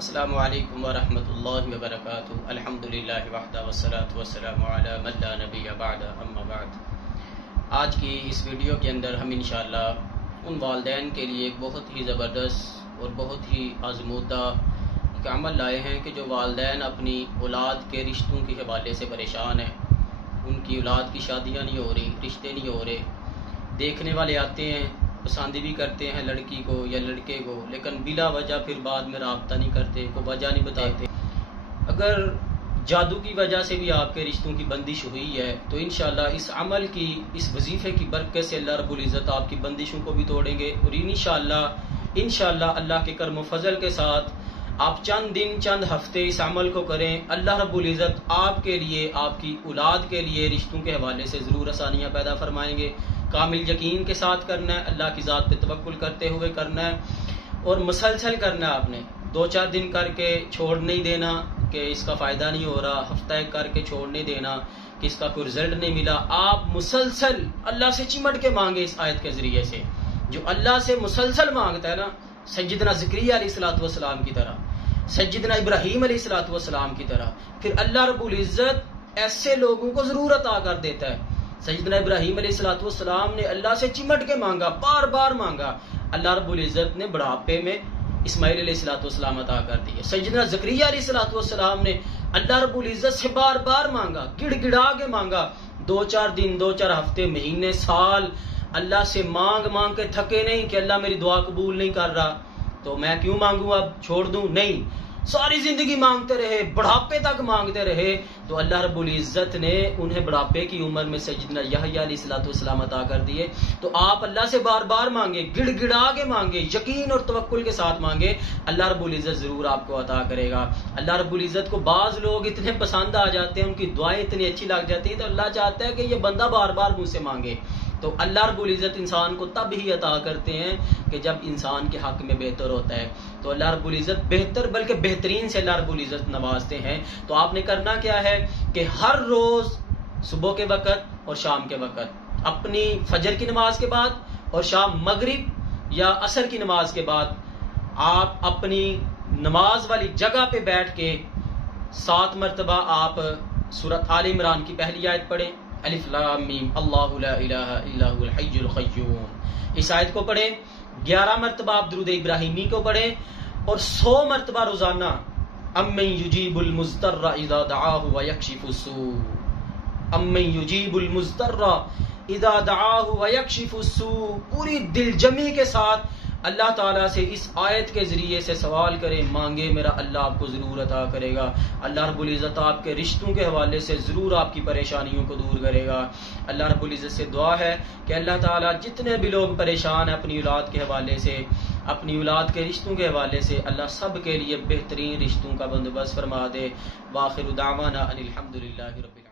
السلام علیکم ورحمۃ اللہ وبرکاتہ۔ الحمدللہ وحدہ والصلاۃ والسلام علی من لا نبی بعد، اما بعد۔ آج کی اس ویڈیو کے اندر ہم انشاءاللہ ان والدین کے لیے ایک بہت ہی زبردست اور بہت ہی آزمودہ ایک عمل لائے ہیں کہ جو والدین اپنی اولاد کے رشتوں کے حوالے سے پریشان ہیں، ان کی اولاد کی شادیاں نہیں ہو رہی، رشتے نہیں ہو رہے، دیکھنے والے آتے ہیں، پسند بھی کرتے ہیں لڑکی کو یا لڑکے کو، لیکن بلا وجہ پھر بعد میں رابطہ نہیں کرتے، کوئی وجہ نہیں بتاتے۔ اگر جادو کی وجہ سے بھی آپ کے رشتوں کی بندش ہوئی ہے تو انشاءاللہ اس عمل کی، اس وظیفے کی برکت سے اللہ رب العزت آپ کی بندشوں کو بھی توڑیں گے، اور انشاءاللہ اللہ کے کرم و فضل کے ساتھ آپ چند دن چند ہفتے اس عمل کو کریں، اللہ رب العزت آپ کے لیے، آپ کی اولاد کے لیے رشتوں کے حوالے سے ضرور آسانیاں پیدا فرمائیں گے۔ کامل یقین کے ساتھ کرنا ہے، اللہ کی ذات پہ توکل کرتے ہوئے کرنا ہے، اور مسلسل کرنا ہے۔ آپ نے 2-4 دن کر کے چھوڑ نہیں دینا کہ اس کا فائدہ نہیں ہو رہا، ہفتہ ایک کر کے چھوڑ نہیں دینا کہ اس کا کوئی رزلٹ نہیں ملا۔ آپ مسلسل اللہ سے چمٹ کے مانگے اس آیت کے ذریعے سے، جو اللہ سے مسلسل مانگتا ہے نا، سیدنا زکریا علیہ السلام کی طرح، سیدنا ابراہیم علیہ السلام کی طرح، پھر اللہ رب العزت ایسے لوگوں کو ضرور عطا کر دیتا ہے۔ سیدنا ابراہیم علیہ السلام نے اللہ سے چمٹ کے مانگا، بار بار مانگا، اللہ رب العزت نے بڑھاپے میں اسماعیل علیہ السلام عطا کر دیے۔ سیدنا زکریا علیہ السلام نے اللہ رب العزت سے بار بار مانگا، گڑ گڑا کے مانگا، 2-4 دن، 2-4 ہفتے، مہینے، سال اللہ سے مانگ کے تھکے نہیں کہ اللہ میری دعا قبول نہیں کر رہا تو میں کیوں مانگوں، اب چھوڑ دوں؟ نہیں، ساری زندگی مانگتے رہے، بڑھاپے تک مانگتے رہے، تو اللہ رب العزت نے انہیں بڑھاپے کی عمر میں سیدنا یحییٰ علیہ السلام عطا کر دیے۔ تو آپ اللہ سے بار بار مانگے، گڑ گڑا کے مانگے، یقین اور توکل کے ساتھ مانگے، اللہ رب العزت ضرور آپ کو عطا کرے گا۔ اللہ رب العزت کو بعض لوگ اتنے پسند آ جاتے ہیں، ان کی دعائیں اتنی اچھی لگ جاتی ہیں، تو اللہ چاہتا ہے کہ یہ بندہ بار بار مجھ سے مانگے۔ تو اللہ رب العزت انسان کو تب ہی عطا کرتے ہیں کہ جب انسان کے حق میں بہتر ہوتا ہے، تو اللہ رب العزت بہتر بلکہ بہترین سے اللہ رب العزت نوازتے ہیں۔ تو آپ نے کرنا کیا ہے کہ ہر روز صبح کے وقت اور شام کے وقت، اپنی فجر کی نماز کے بعد اور شام مغرب یا عصر کی نماز کے بعد، آپ اپنی نماز والی جگہ پہ بیٹھ کے 7 مرتبہ آپ سورۃ آل عمران کی پہلی آیت پڑھیں، الف لام میم اللہ لا الہ الا هو الحی القیوم، اس آیت کو پڑھیں۔ 11 مرتبہ آپ درود ابراہیمی کو پڑھیں، اور 100 مرتبہ روزانہ امن یجیب المضطر اذا دعاہ ویکشف السوء، امن یجیب المضطر اذا دعاہ ویکشف السوء، پوری دل جمی کے ساتھ اللہ تعالیٰ سے اس آیت کے ذریعے سے سوال کریں، مانگے، میرا اللہ آپ کو ضرور عطا کرے گا۔ اللہ رب العزت آپ کے رشتوں کے حوالے سے ضرور آپ کی پریشانیوں کو دور کرے گا۔ اللہ رب العزت سے دعا ہے کہ اللہ تعالیٰ جتنے بھی لوگ پریشان ہیں اپنی اولاد کے حوالے سے، اپنی اولاد کے رشتوں کے حوالے سے، اللہ سب کے لیے بہترین رشتوں کا بندوبست فرما دے۔ وآخر دعوانا ان الحمدللہ رب العالمین۔